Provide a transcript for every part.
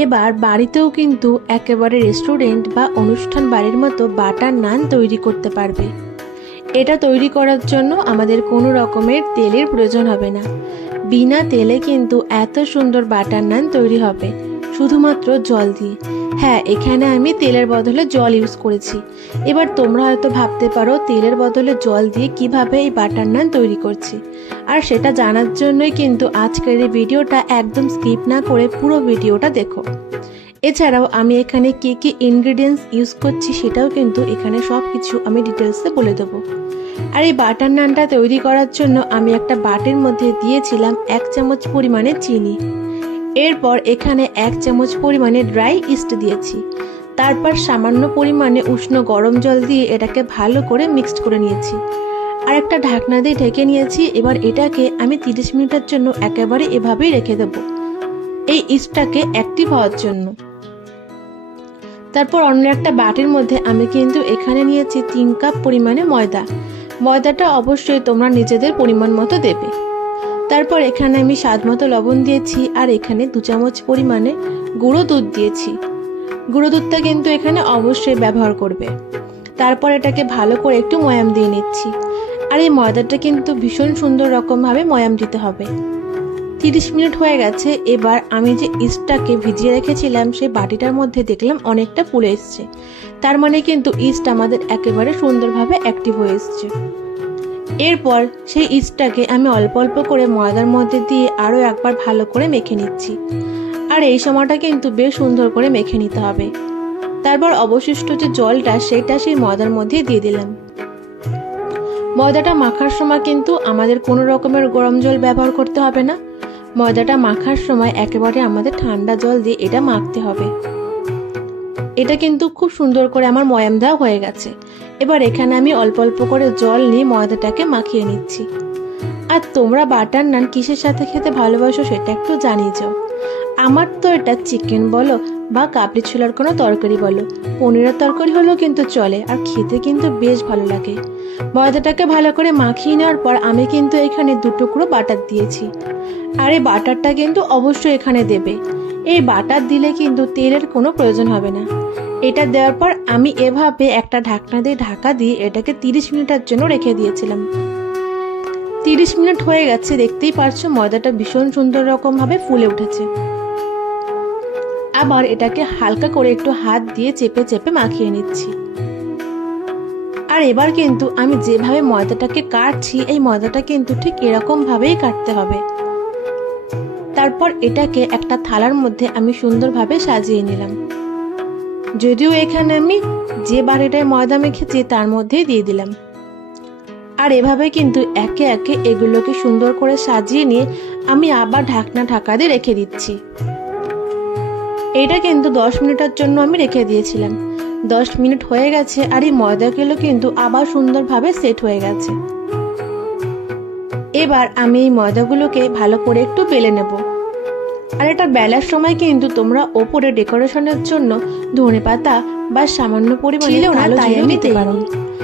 এবার বাড়িতেও কিন্তু একেবারে রেস্টুরেন্ট বা অনুষ্ঠান বাড়ির মতো বাটার নান তৈরি করতে পারবে। এটা তৈরি করার জন্য আমাদের কোনো রকমের তেলের প্রয়োজন হবে না। বিনা তেলে কিন্তু এত সুন্দর বাটার নান তৈরি হবে, শুধুমাত্র জল দিয়ে। হ্যাঁ এখানে আমি তেলের বদলে জল ইউজ করেছি। এবার তোমরা হয়তো ভাবতে পারো তেলের বদলে জল দিয়ে কীভাবে এই বাটার নান তৈরি করছি। আর সেটা জানার জন্যই কিন্তু আজকের এই ভিডিওটা একদম স্কিপ না করে পুরো ভিডিওটা দেখো। এছাড়াও আমি এখানে কী কী ইনগ্রিডিয়েন্টস ইউজ করছি সেটাও কিন্তু এখানে সব কিছু আমি ডিটেলসে বলে দেবো। আর এই বাটার নানটা তৈরি করার জন্য আমি একটা বাটির মধ্যে দিয়েছিলাম এক চামচ পরিমাণে চিনি। এরপর এখানে এক চামচ পরিমাণে ড্রাই ইস্ট দিয়েছি। তারপর সামান্য পরিমাণে উষ্ণ গরম জল দিয়ে এটাকে ভালো করে মিক্সড করে নিয়েছি। আর একটা ঢাকনা দিয়ে ঢেকে নিয়েছি, এবার এটাকে আমি তিরিশ মিনিটের জন্য একেবারে এভাবেই রেখে দেবো। এই ইস্টটাকে অ্যাক্টিভ হওয়ার জন্য। তারপর অন্য একটা বাটির মধ্যে আমি কিন্তু এখানে নিয়েছি তিন কাপ পরিমাণে ময়দা। ময়দাটা অবশ্যই তোমরা নিজেদের পরিমাণ মতো দেবে। তারপর এখানে আমি স্বাদ মতো লবণ দিয়েছি আর এখানে দু চামচ পরিমাণে গুঁড়ো দুধ দিয়েছি। গুঁড়ো দুধটা কিন্তু এখানে অবশ্যই ব্যবহার করবে। তারপর এটাকে ভালো করে একটু ময়াম দিয়ে নিচ্ছি। আর এই ময়দাটা কিন্তু ভীষণ সুন্দর রকমভাবে ময়াম দিতে হবে। তিরিশ মিনিট হয়ে গেছে, এবার আমি যে ইস্টটাকে ভিজিয়ে রেখেছিলাম, সেই বাটিটার মধ্যে দেখলাম অনেকটা ফুলে এসছে। তার মানে কিন্তু ইস্ট আমাদের একেবারে সুন্দরভাবে অ্যাক্টিভ হয়ে এসছে। এরপর সেই ইস্টটাকে আমি অল্প অল্প করে ময়দার মধ্যে দিয়ে আরও একবার ভালো করে মেখে নিচ্ছি। আর এই সময়টা কিন্তু বেশ সুন্দর করে মেখে নিতে হবে। তারপর অবশিষ্ট যে জলটা, সেটা সেই ময়দার মধ্যে দিয়ে দিলাম। ময়দাটা মাখার সময় কিন্তু আমাদের কোনো রকমের গরম জল ব্যবহার করতে হবে না। ময়দাটা মাখার সময় একেবারে আমাদের ঠান্ডা জল দিয়ে এটা মাখতে হবে। এটা কিন্তু খুব সুন্দর করে আমার ময়াম হয়ে গেছে। এবার এখানে আমি অল্প অল্প করে জল নিয়ে ময়দাটাকে মাখিয়ে নিচ্ছি। আর তোমরা বাটার নান কিসের সাথে খেতে ভালোবাসো সেটা একটু জানিয়ে যাও। আমার তো এটা চিকেন বলো বা কাবলি ছোলার কোনো তরকারি বলো। পনিরের তরকারি হলেও কিন্তু চলে আর খেতে কিন্তু বেশ ভালো লাগে। ময়দাটাকে ভালো করে মাখিয়ে নেওয়ার পর আমি কিন্তু এখানে দু টুকরো বাটার দিয়েছি। আর এই বাটারটা কিন্তু অবশ্যই এখানে দেবে। এই বাটার দিলে কিন্তু তেলের কোনো প্রয়োজন হবে না। এটা দেওয়ার পর আমি এভাবে একটা ঢাকনা দিয়ে ঢাকা দিয়ে এটাকে তিরিশ মিনিটের জন্য রেখে দিয়েছিলাম। তিরিশ মিনিট হয়ে গেছে, দেখতেই পারছ ময়দাটা ভীষণ সুন্দর রকমভাবে ফুলে উঠেছে। আবার এটাকে হালকা করে একটু হাত দিয়ে চেপে চেপে মাখিয়ে নিচ্ছি। আর এবার কিন্তু আমি যেভাবে ময়দাটাকে কাটছি, এই ময়দাটা কিন্তু ঠিক এরকম ভাবেই কাটতে হবে। তারপর এটাকে একটা থালার মধ্যে আমি সুন্দরভাবে সাজিয়ে নিলাম। যদিও এখানে আমি যে বাড়িটায় ময়দা মেখেছি তার মধ্যেই দিয়ে দিলাম। আর এভাবে কিন্তু একে একে এগুলোকে সুন্দর করে সাজিয়ে নিয়ে আমি আবার ঢাকনা ঢাকা দিয়ে রেখে দিচ্ছি। এটা কিন্তু দশ মিনিটের জন্য আমি রেখে দিয়েছিলাম। দশ মিনিট হয়ে গেছে আর এই ময়দাগুলো কিন্তু আবার সুন্দরভাবে সেট হয়ে গেছে। এবার আমি এই ময়দাগুলোকে ভালো করে একটু বেলে নেব। আর এটা বেলার সময় কিন্তু তোমরা ওপরে ডেকোরেশনের জন্য ধনে পাতা বা সামান্য পরিমাণে দিতে পারো।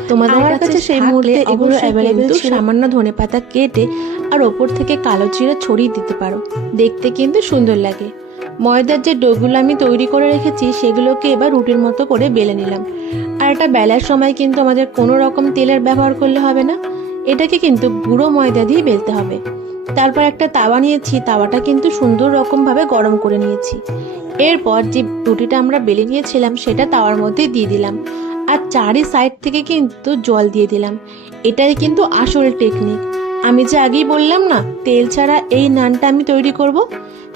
তোমাদের কাছে সেই মুহূর্তে এগুলো অ্যাভেলেবেল সামান্য ধনে পাতা কেটে আর ওপর থেকে কালো জিরে ছড়িয়ে দিতে পারো। দেখতে কিন্তু সুন্দর লাগে। ময়দার যে ডোগুলো আমি তৈরি করে রেখেছি সেগুলোকে এবার রুটির মতো করে বেলে নিলাম। আর এটা বেলার সময় কিন্তু আমাদের কোনো রকম তেলের ব্যবহার করলে হবে না। এটাকে কিন্তু গুঁড়ো ময়দা দিয়ে বেলতে হবে। তারপর একটা তাওয়া নিয়েছি, তাওয়াটা কিন্তু সুন্দর রকমভাবে গরম করে নিয়েছি। এরপর যে রুটিটা আমরা বেলে নিয়েছিলাম, সেটা তাওয়ার মধ্যে দিয়ে দিলাম। আর চারি সাইড থেকে কিন্তু জল দিয়ে দিলাম। এটাই কিন্তু আসল টেকনিক আমি যে আগেই বললাম না, তেল ছাড়া এই নানটা আমি তৈরি করব?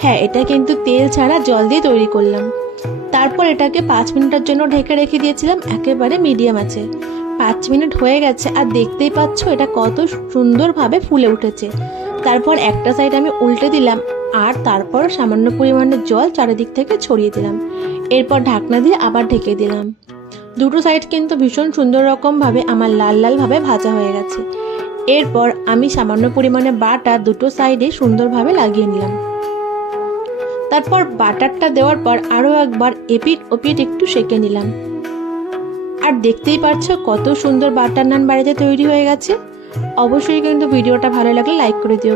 হ্যাঁ এটা কিন্তু তেল ছাড়া জল দিয়ে তৈরি করলাম। তারপর এটাকে পাঁচ মিনিটের জন্য ঢেকে রেখে দিয়েছিলাম, একেবারে মিডিয়াম আছে। পাঁচ মিনিট হয়ে গেছে, আর দেখতেই পাচ্ছ এটা কত সুন্দরভাবে ফুলে উঠেছে। তারপর একটা সাইড আমি উল্টে দিলাম আর তারপর সামান্য পরিমাণে জল চারিদিক থেকে ছড়িয়ে দিলাম। এরপর ঢাকনা দিয়ে আবার ঢেকে দিলাম। দুটো সাইড কিন্তু ভীষণ সুন্দর রকমভাবে আমার লাল লালভাবে ভাজা হয়ে গেছে। এরপর আমি সামান্য পরিমাণে বাটার দুটো সাইডে সুন্দরভাবে লাগিয়ে নিলাম। তারপর বাটারটা দেওয়ার পর আরও একবার এপিট ওপিট একটু সেঁকে নিলাম। আর দেখতেই পাচ্ছ কত সুন্দর বাটার নান বাড়িতে তৈরি হয়ে গেছে। অবশ্যই কিন্তু ভিডিওটা ভালো লাগলে লাইক করে দিও।